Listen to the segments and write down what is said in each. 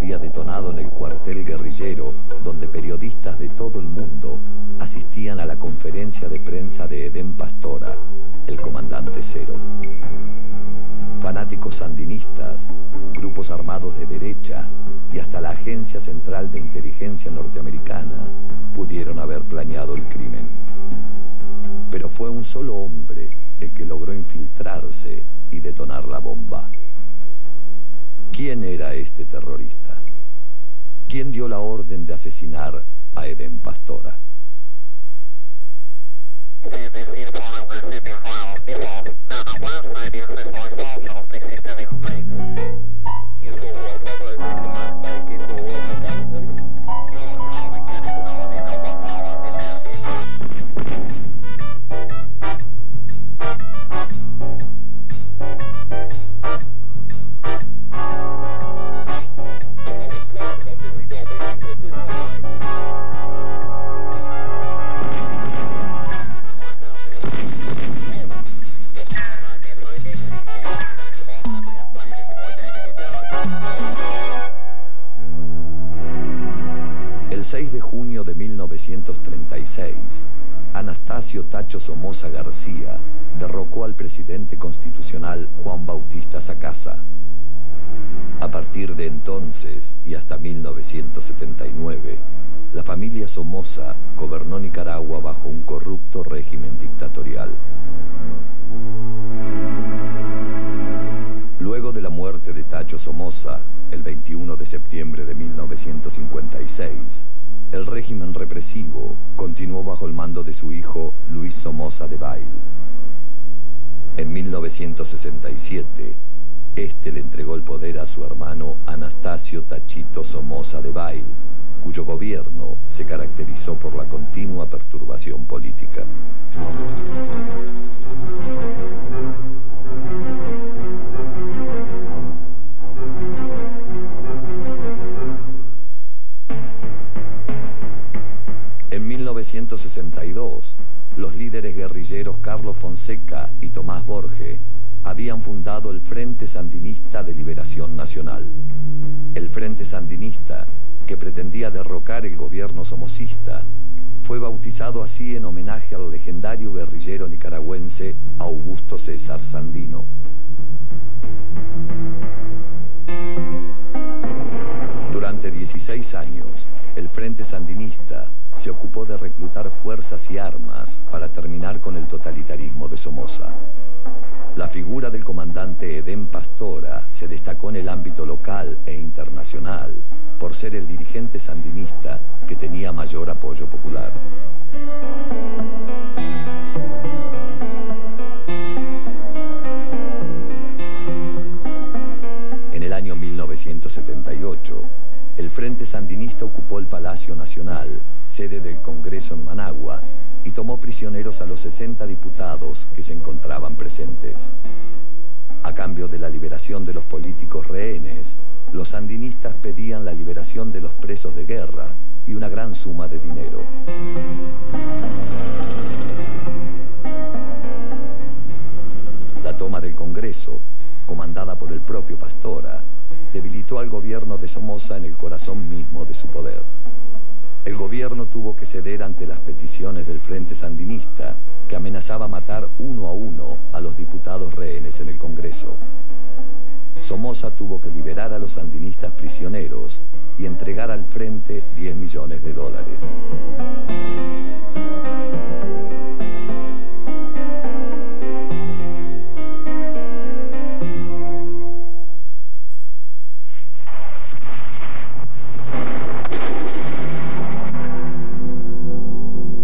había detonado en el cuartel guerrillero, donde periodistas de todo el mundo asistían a la conferencia de prensa de Edén Pastora, el comandante Cero. Fanáticos sandinistas, grupos armados de derecha y hasta la Agencia Central de Inteligencia norteamericana pudieron haber planeado el crimen. Pero fue un solo hombre el que logró infiltrarse y detonar la bomba. ¿Quién era este terrorista? ¿Quién dio la orden de asesinar a Edén Pastora? El 6 de junio de 1936, Anastasio Tacho Somoza García derrocó al presidente constitucional Juan Bautista Sacasa. A partir de entonces y hasta 1979, la familia Somoza gobernó Nicaragua bajo un corrupto régimen dictatorial. Luego de la muerte de Tacho Somoza, el 21 de septiembre de 1956, el régimen represivo continuó bajo el mando de su hijo Luis Somoza Debayle. En 1967, este le entregó el poder a su hermano Anastasio Tachito Somoza Debayle, cuyo gobierno se caracterizó por la continua perturbación política. En 1962, los líderes guerrilleros Carlos Fonseca y Tomás Borge habían fundado el Frente Sandinista de Liberación Nacional. El Frente Sandinista, que pretendía derrocar el gobierno somocista, fue bautizado así en homenaje al legendario guerrillero nicaragüense Augusto César Sandino. Durante 16 años, el Frente Sandinista se ocupó de reclutar fuerzas y armas para terminar con el totalitarismo de Somoza. La figura del comandante Edén Pastora se destacó en el ámbito local e internacional por ser el dirigente sandinista que tenía mayor apoyo popular. En el año 1978, el Frente Sandinista ocupó el Palacio Nacional, sede del Congreso en Managua, y tomó prisioneros a los 60 diputados que se encontraban presentes. A cambio de la liberación de los políticos rehenes, los sandinistas pedían la liberación de los presos de guerra y una gran suma de dinero. La toma del Congreso, comandada por el propio Pastora, debilitó al gobierno de Somoza en el corazón mismo de su poder. El gobierno tuvo que ceder ante las peticiones del Frente Sandinista, que amenazaba matar uno a uno a los diputados rehenes en el Congreso. Somoza tuvo que liberar a los sandinistas prisioneros y entregar al Frente $10 millones.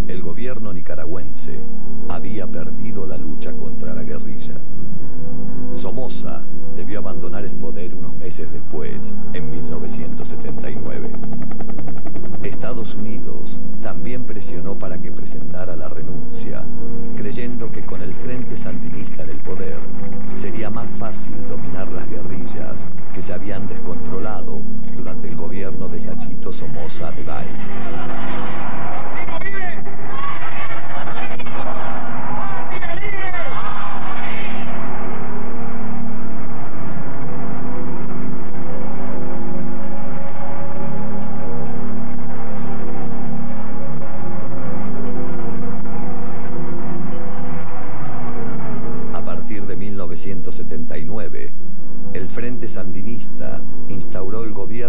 El gobierno nicaragüense había perdido la lucha contra la guerrilla. Somoza debió abandonar el poder unos meses después, en 1979. Estados Unidos también presionó para que presentara la renuncia, creyendo que con el Frente Sandinista en el poder sería más fácil dominar las guerrillas que se habían descontrolado durante el gobierno de Tachito Somoza Debayle.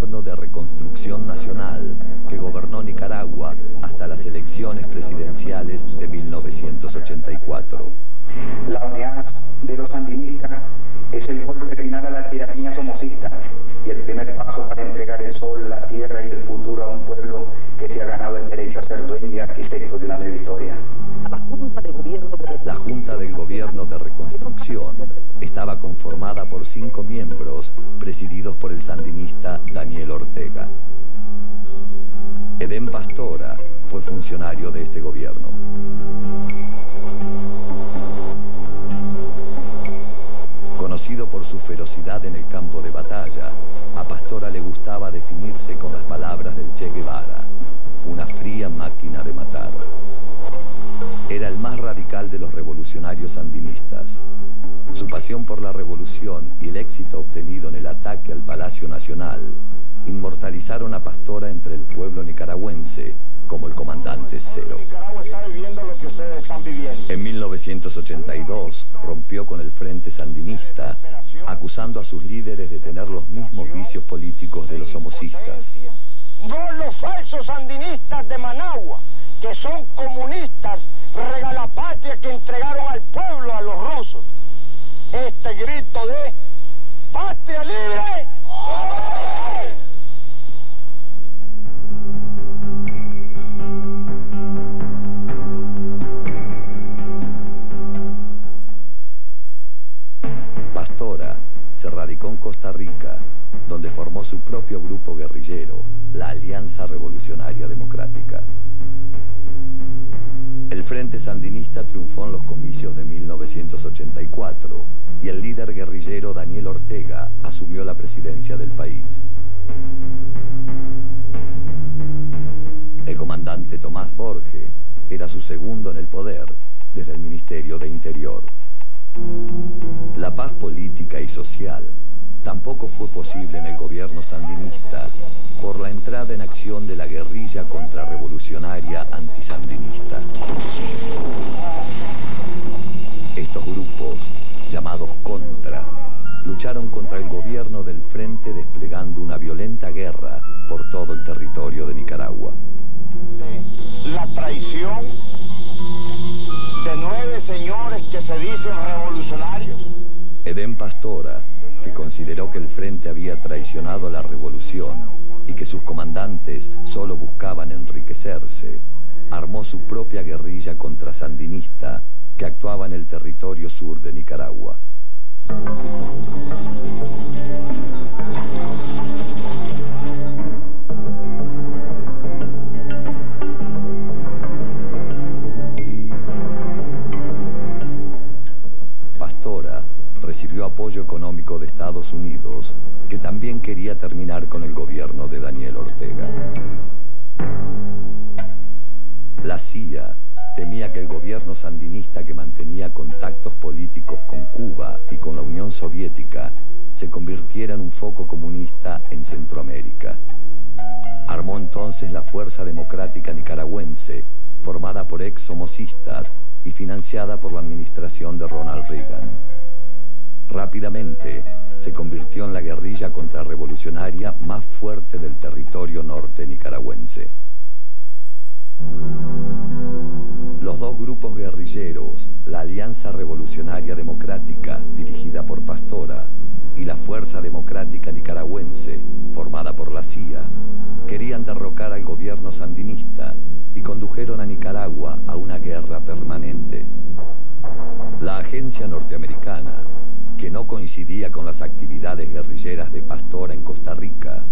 gobierno de reconstrucción nacional que gobernó Nicaragua hasta las elecciones presidenciales de 1984. La unidad de los sandinistas es el golpe final a la tiranía somocista y el primer paso para entregar el sol, la tierra y el futuro a un pueblo que se ha ganado el derecho a ser dueño y arquitecto de una nueva historia. La Junta del Gobierno de Reconstrucción estaba conformada por 5 miembros presididos por el sandinista Daniel Ortega. Edén Pastora fue funcionario de este gobierno. Conocido por su ferocidad en el campo de batalla, a Pastora le gustaba definirse con las palabras del Che Guevara, una fría máquina de matar. Era el más radical de los revolucionarios sandinistas. Su pasión por la revolución y el éxito obtenido en el ataque al Palacio Nacional inmortalizaron a Pastora entre el pueblo nicaragüense como el comandante Cero. En 1982 rompió con el Frente Sandinista, acusando a sus líderes de tener los mismos vicios políticos de los somocistas. No los falsos sandinistas de Managua, que son comunistas regalapatria que entregaron al pueblo a los rusos. Este grito de ¡Patria libre! Pastora se radicó en Costa Rica, donde formó su propio grupo guerrillero, la Alianza Revolucionaria Democrática. El Frente Sandinista triunfó en los comicios de 1984 y el líder guerrillero Daniel Ortega asumió la presidencia del país. El comandante Tomás Borge era su segundo en el poder desde el Ministerio de Interior. La paz política y social tampoco fue posible en el gobierno sandinista por la entrada en acción de la guerrilla contrarrevolucionaria antisandinista. Estos grupos, llamados Contra, lucharon contra el gobierno del Frente desplegando una violenta guerra por todo el territorio de Nicaragua. La traición de 9 señores que se dicen revolucionarios. Edén Pastora, que consideró que el Frente había traicionado la revolución y que sus comandantes solo buscaban enriquecerse, armó su propia guerrilla contrasandinista que actuaba en el territorio sur de Nicaragua. Pastora recibió apoyo económico de Estados Unidos, que también quería terminar con el gobierno de Daniel Ortega. La CIA temía que el gobierno sandinista, que mantenía contactos políticos con Cuba y con la Unión Soviética, se convirtiera en un foco comunista en Centroamérica. Armó entonces la Fuerza Democrática Nicaragüense, formada por ex-somocistas y financiada por la administración de Ronald Reagan. Rápidamente se convirtió en la guerrilla contrarrevolucionaria más fuerte del territorio norte nicaragüense. Los dos grupos guerrilleros, la Alianza Revolucionaria Democrática, dirigida por Pastora, y la Fuerza Democrática Nicaragüense, formada por la CIA, querían derrocar al gobierno sandinista y condujeron a Nicaragua a una guerra permanente. La agencia norteamericana, que no coincidía con las actividades guerrilleras de Pastora en Costa Rica,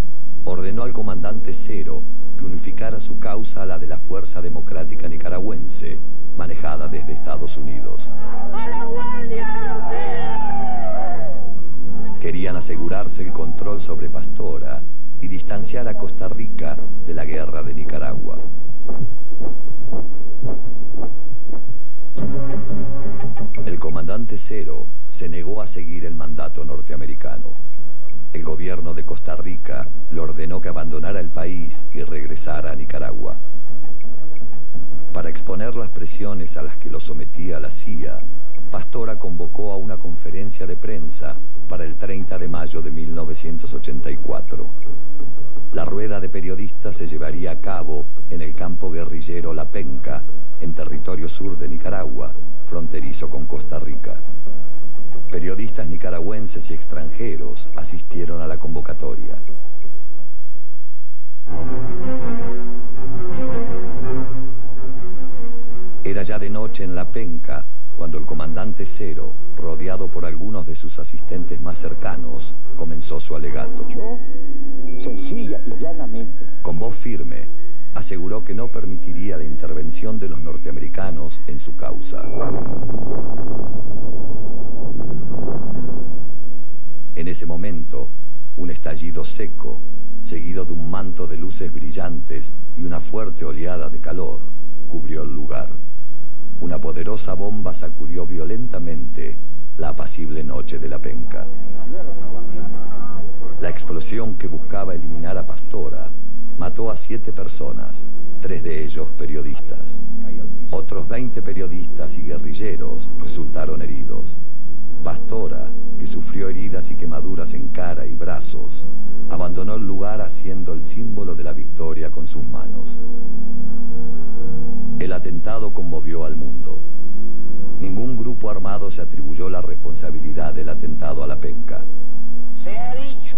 ordenó al comandante Cero que unificara su causa a la de la Fuerza Democrática Nicaragüense, manejada desde Estados Unidos. Querían asegurarse el control sobre Pastora y distanciar a Costa Rica de la guerra de Nicaragua. El comandante Cero se negó a seguir el mandato norteamericano. El gobierno de Costa Rica le ordenó que abandonara el país y regresara a Nicaragua. Para exponer las presiones a las que lo sometía la CIA, Pastora convocó a una conferencia de prensa para el 30 de mayo de 1984. La rueda de periodistas se llevaría a cabo en el campo guerrillero La Penca, en territorio sur de Nicaragua, fronterizo con Costa Rica. Periodistas nicaragüenses y extranjeros asistieron a la convocatoria. Era ya de noche en La Penca cuando el comandante Cero, rodeado por algunos de sus asistentes más cercanos, comenzó su alegato. Yo, sencilla y llanamente, Con voz firme, aseguró que no permitiría la intervención de los norteamericanos en su causa. En ese momento, un estallido seco, seguido de un manto de luces brillantes y una fuerte oleada de calor, cubrió el lugar. Una poderosa bomba sacudió violentamente la apacible noche de La Penca. La explosión que buscaba eliminar a Pastora mató a 7 personas, 3 de ellos periodistas. Otros 20 periodistas y guerrilleros resultaron heridos. Pastora, que sufrió heridas y quemaduras en cara y brazos, abandonó el lugar haciendo el símbolo de la victoria con sus manos. El atentado conmovió al mundo. Ningún grupo armado se atribuyó la responsabilidad del atentado a La Penca. se ha dicho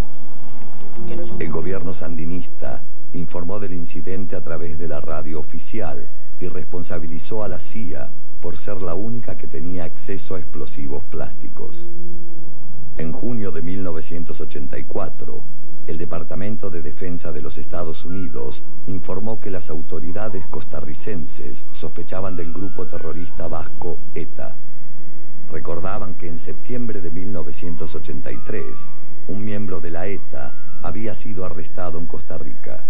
que nosotros... El gobierno sandinista informó del incidente a través de la radio oficial y responsabilizó a la CIA por ser la única que tenía acceso a explosivos plásticos. En junio de 1984, el Departamento de Defensa de los Estados Unidos informó que las autoridades costarricenses sospechaban del grupo terrorista vasco ETA. Recordaban que en septiembre de 1983, un miembro de la ETA había sido arrestado en Costa Rica.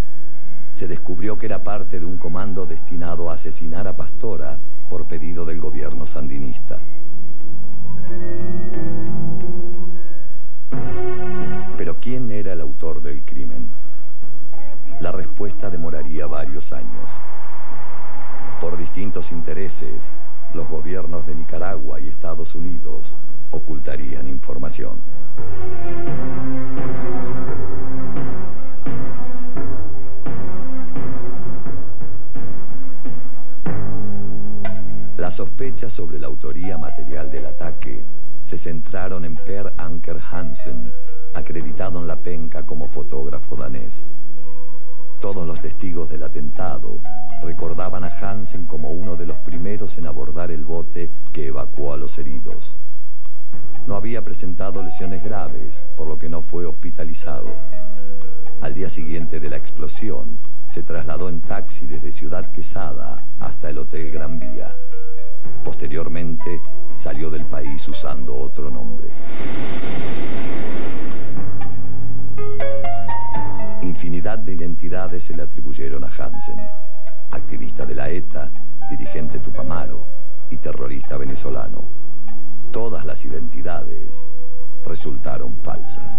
Se descubrió que era parte de un comando destinado a asesinar a Pastora por pedido del gobierno sandinista. Pero ¿quién era el autor del crimen? La respuesta demoraría varios años. Por distintos intereses, los gobiernos de Nicaragua y Estados Unidos ocultarían información. Las sospechas sobre la autoría material del ataque se centraron en Per Anker Hansen, acreditado en La Penca como fotógrafo danés. Todos los testigos del atentado recordaban a Hansen como uno de los primeros en abordar el bote que evacuó a los heridos. No había presentado lesiones graves, por lo que no fue hospitalizado. Al día siguiente de la explosión, se trasladó en taxi desde Ciudad Quesada hasta el Hotel Gran Vía. Posteriormente, salió del país usando otro nombre. Infinidad de identidades se le atribuyeron a Hansen: activista de la ETA, dirigente tupamaro y terrorista venezolano. Todas las identidades resultaron falsas.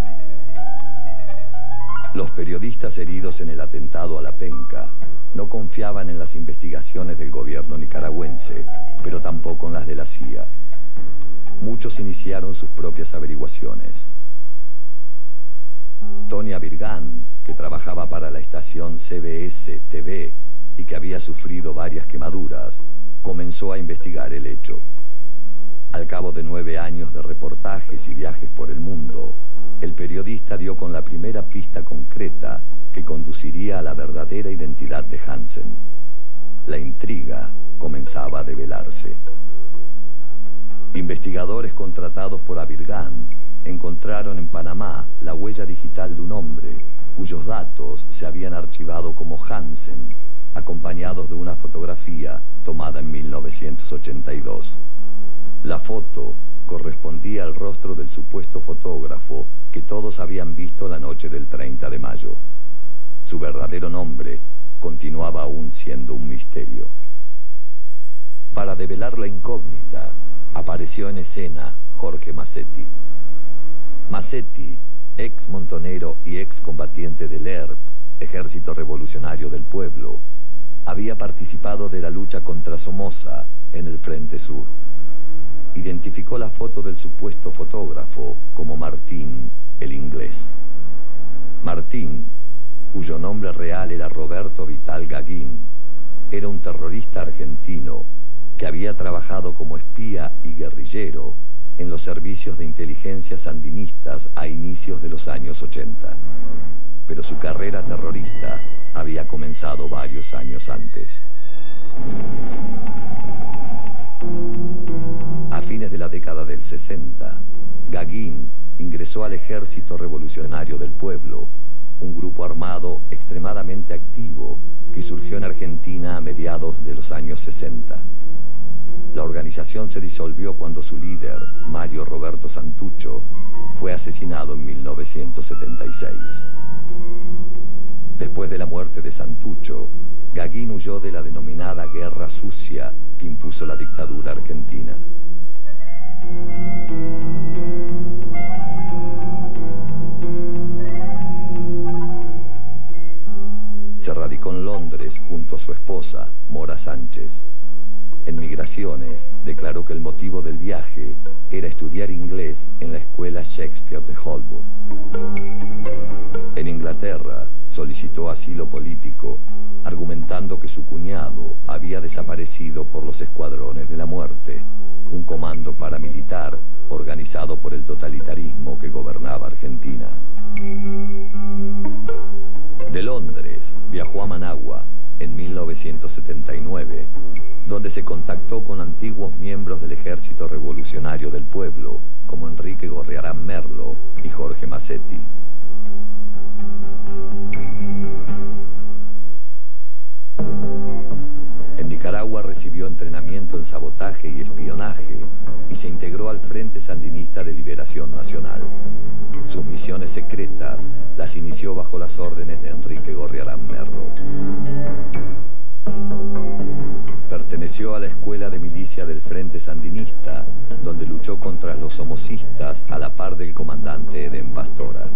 Los periodistas heridos en el atentado a La Penca no confiaban en las investigaciones del gobierno nicaragüense, pero tampoco en las de la CIA. Muchos iniciaron sus propias averiguaciones. Tonia Virgán, que trabajaba para la estación CBS TV y que había sufrido varias quemaduras, comenzó a investigar el hecho. Al cabo de 9 años de reportajes y viajes por el mundo, el periodista dio con la primera pista concreta que conduciría a la verdadera identidad de Hansen. La intriga comenzaba a develarse. Investigadores contratados por Avirgán encontraron en Panamá la huella digital de un hombre cuyos datos se habían archivado como Hansen, acompañados de una fotografía tomada en 1982. La foto correspondía al rostro del supuesto fotógrafo que todos habían visto la noche del 30 de mayo. Su verdadero nombre continuaba aún siendo un misterio. Para develar la incógnita, apareció en escena Jorge Massetti. Massetti, ex montonero y ex combatiente del ERP, Ejército Revolucionario del Pueblo, había participado de la lucha contra Somoza en el Frente Sur. Identificó la foto del supuesto fotógrafo como Martín, el inglés. Martín, cuyo nombre real era Roberto Vital Gagin, era un terrorista argentino que había trabajado como espía y guerrillero en los servicios de inteligencia sandinistas a inicios de los años 80. Pero su carrera terrorista había comenzado varios años antes. A fines de la década del 60, Gagin ingresó al Ejército Revolucionario del Pueblo, un grupo armado extremadamente activo que surgió en Argentina a mediados de los años 60. La organización se disolvió cuando su líder, Mario Roberto Santucho, fue asesinado en 1976. Después de la muerte de Santucho, Gagin huyó de la denominada Guerra Sucia que impuso la dictadura argentina. Se radicó en Londres junto a su esposa, Mora Sánchez. En Migraciones declaró que el motivo del viaje era estudiar inglés en la escuela Shakespeare de Holborn. En Inglaterra solicitó asilo político, argumentando que su cuñado había desaparecido por los Escuadrones de la Muerte, un comando paramilitar organizado por el totalitarismo que gobernaba Argentina. De Londres viajó a Managua en 1979, donde se contactó con antiguos miembros del Ejército Revolucionario del Pueblo, como Enrique Gorriarán Merlo y Jorge Massetti. En Nicaragua recibió entrenamiento en sabotaje y espionaje y se integró al Frente Sandinista de Liberación Nacional. Sus misiones secretas las inició bajo las órdenes de Enrique Gorriarán Merlo. Perteneció a la escuela de milicia del Frente Sandinista, donde luchó contra los somocistas a la par del comandante Edén Pastora.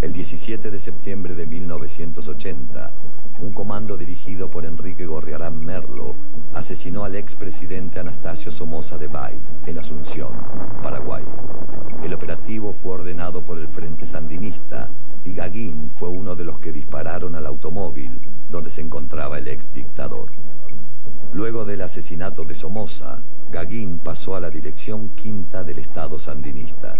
El 17 de septiembre de 1980, un comando dirigido por Enrique Gorriarán Merlo asesinó al expresidente Anastasio Somoza Debayle en Asunción, Paraguay. El operativo fue ordenado por el Frente Sandinista y Gagin fue uno de los que dispararon al automóvil donde se encontraba el exdictador. Luego del asesinato de Somoza, Gagin pasó a la Dirección Quinta del Estado Sandinista.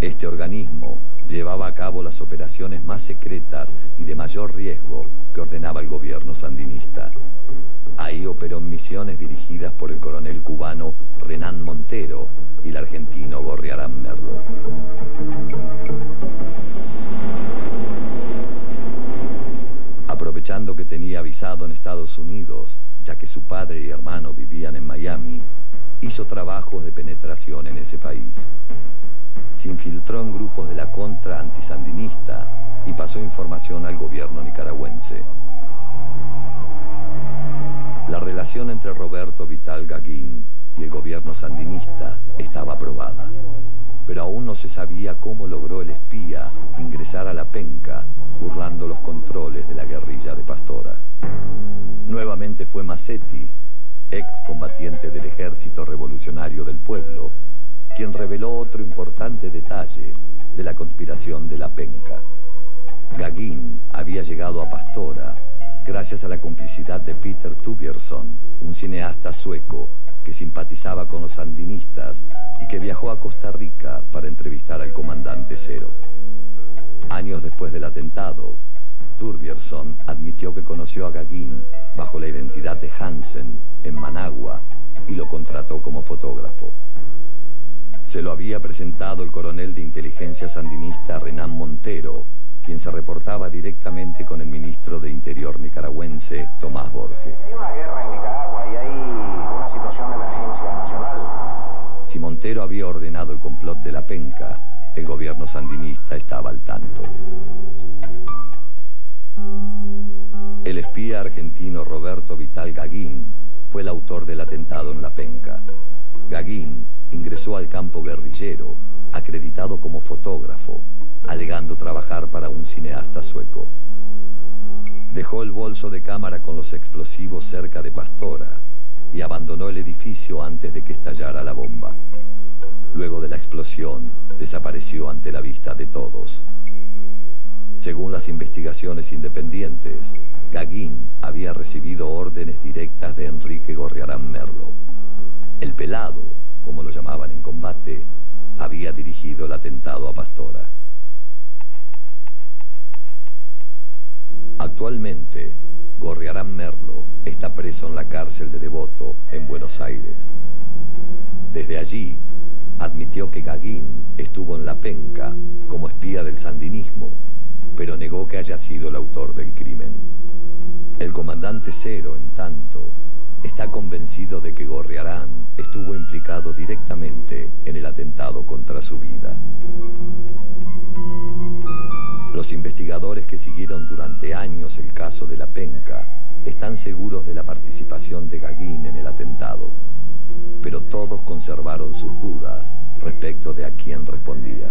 Este organismo llevaba a cabo las operaciones más secretas y de mayor riesgo que ordenaba el gobierno sandinista. Ahí operó en misiones dirigidas por el coronel cubano Renán Montero y el argentino Gorriarán Merlo. Aprovechando que tenía visado en Estados Unidos, ya que su padre y hermano vivían en Miami, hizo trabajos de penetración en ese país. Se infiltró en grupos de la contra antisandinista y pasó información al gobierno nicaragüense. La relación entre Roberto Vital Gagin y el gobierno sandinista estaba aprobada, pero aún no se sabía cómo logró el espía ingresar a la penca burlando los controles de la guerrilla de Pastora. Nuevamente fue Massetti, excombatiente del Ejército Revolucionario del Pueblo, quien reveló otro importante detalle de la conspiración de la penca. Gagin había llegado a Pastora gracias a la complicidad de Peter Tubierson, un cineasta sueco que simpatizaba con los sandinistas y que viajó a Costa Rica para entrevistar al comandante Cero. Años después del atentado, Tubierson admitió que conoció a Gagin bajo la identidad de Hansen en Managua y lo contrató como fotógrafo. Se lo había presentado el coronel de inteligencia sandinista Renán Montero, quien se reportaba directamente con el ministro de Interior nicaragüense, Tomás Borge. Hay una guerra en Nicaragua y hay una situación de emergencia nacional. Si Montero había ordenado el complot de la penca, el gobierno sandinista estaba al tanto. El espía argentino Roberto Vital Gagin fue el autor del atentado en la penca. Gagin ingresó al campo guerrillero, acreditado como fotógrafo, alegando trabajar para un cineasta sueco. Dejó el bolso de cámara con los explosivos cerca de Pastora y abandonó el edificio antes de que estallara la bomba. Luego de la explosión, desapareció ante la vista de todos. Según las investigaciones independientes, Gagain había recibido órdenes directas de Enrique Gorriarán Merlo. El pelado, como lo llamaban en combate, había dirigido el atentado a Pastora. Actualmente, Gorriarán Merlo está preso en la cárcel de Devoto, en Buenos Aires. Desde allí, admitió que Gagain estuvo en La Penca como espía del sandinismo, pero negó que haya sido el autor del crimen. El comandante Cero, en tanto, está convencido de que Gorriarán estuvo implicado directamente en el atentado contra su vida. Los investigadores que siguieron durante años el caso de La Penca están seguros de la participación de Gagain en el atentado, pero todos conservaron sus dudas respecto de a quién respondía.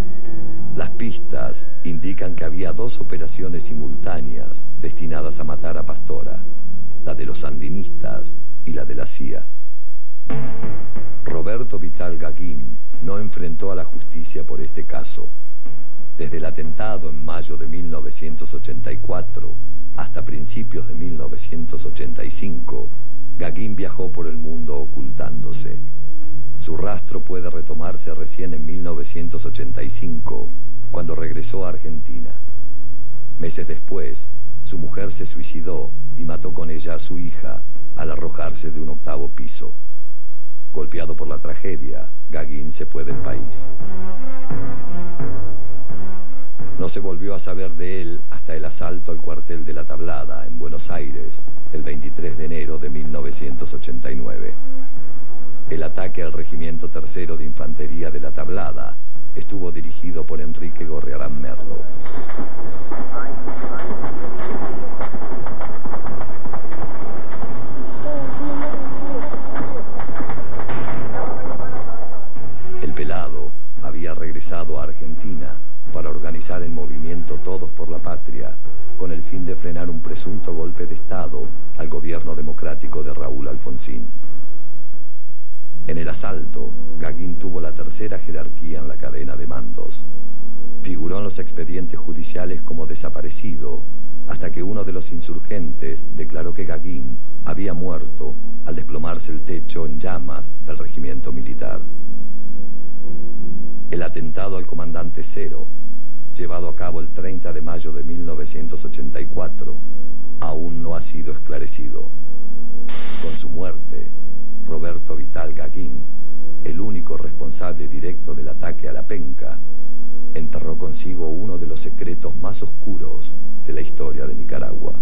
Las pistas indican que había dos operaciones simultáneas destinadas a matar a Pastora, la de los sandinistas y la de la CIA. Roberto Vital Gagain no enfrentó a la justicia por este caso. Desde el atentado en mayo de 1984 hasta principios de 1985, Gagain viajó por el mundo ocultándose. Su rastro puede retomarse recién en 1985, cuando regresó a Argentina. Meses después, su mujer se suicidó y mató con ella a su hija al arrojarse de un 8º piso. Golpeado por la tragedia, Gagain se fue del país. No se volvió a saber de él hasta el asalto al cuartel de La Tablada, en Buenos Aires, el 23 de enero de 1989. El ataque al Regimiento Tercero de Infantería de La Tablada estuvo dirigido por Enrique Gorriarán Merlo. El pelado había regresado a Argentina para organizar el movimiento Todos por la Patria, con el fin de frenar un presunto golpe de Estado al gobierno democrático de Raúl Alfonsín. En el asalto, Gagain tuvo la tercera jerarquía en la cadena de mandos. Figuró en los expedientes judiciales como desaparecido, hasta que uno de los insurgentes declaró que Gagain había muerto al desplomarse el techo en llamas del regimiento militar. El atentado al comandante Cero, llevado a cabo el 30 de mayo de 1984, aún no ha sido esclarecido. Con su muerte, Roberto Vital Gagain, el único responsable directo del ataque a La Penca, enterró consigo uno de los secretos más oscuros de la historia de Nicaragua.